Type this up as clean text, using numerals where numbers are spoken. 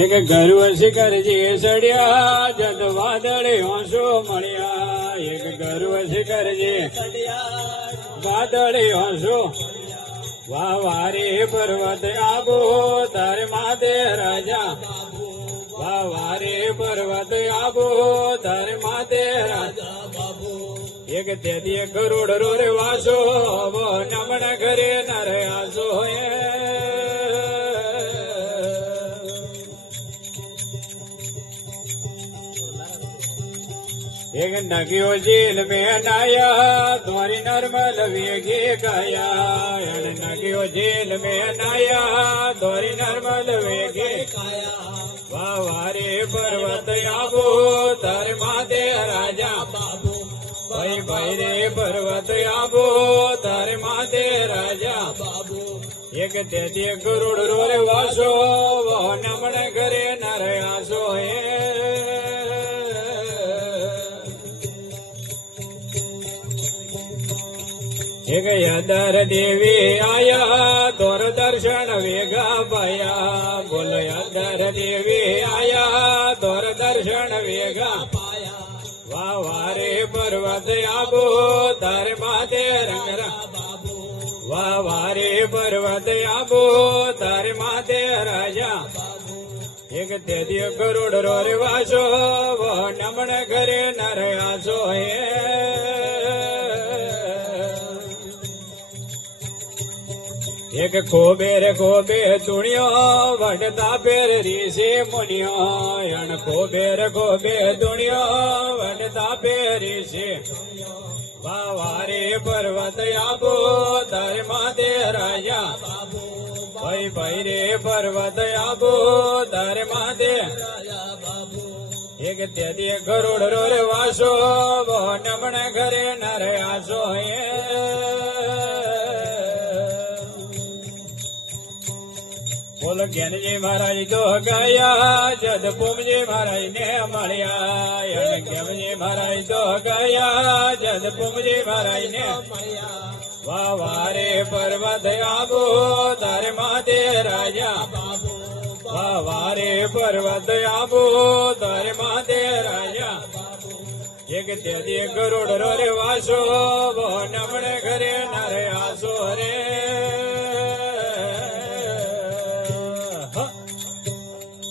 એક ગરુ શિખરજી સડ્યા જત વાદળે હોંશો મળ્યા. એક ગરુ શિખરજી વાદળે હોંશો વાહ વારે પર્વત આબો તારે માતે રાજા. વાહ વારે પર્વત આબો તારે માતે રાજા. એક તેથી કરોડ રોરે વાસો નમણ ઘરે નર આસો. एक नगियो जेल में नाया तुम्हारी नर्मल वेगे काया. नगियो जेल में नाया तुम्हारी नर्मल वेगे काया. वाह वारे पर्वत आबो तारे माते राजा. बाबू भाई भाई रे पर्वत आबो तारे माते राजा. बाबू एक तेती करोड़ रोरे वासो वह नमन करे नर आसो. एक यदर देवी आया तोर दर्शन वेगा पाया. बोलो यदर देवी आया तोर दर्शन वेगा पाया. वाह वारे पर्वत आबो तारे माते रंगरा. बाबू वाह वारे पर्वत आबो तारे माते राजा. एक तेती करोड़ रोरे वासो वो नमन करे नर आसो. एक खोबेर खोबे दुनिया वटता पेर ऋषि मुनियो. खोबेर खोबे दुनिया वटता पेर ऋषि. वाह वारे पर्वत आबो तारे माते राजा. भाई भाई रे पर्वत आबो तारे माते राजा. बाबू एक तेती करोड़ रोरे वासो वो नमन घरे नर आसो. बोलो ज्ञानजी महाराज तो गया जद पुमजी महाराज ने મળ્યા. ज्ञानजी महाराज तो गया जद पुमजी महाराज ने મળ્યા. वाह वारे पर्वत आबो तारे माते राजा. बाबू वाह वारे पर्वत आबो तारे माते राजा. एक तेती करोड़ रोरे वासो वो नमण घरे नर आसो. रे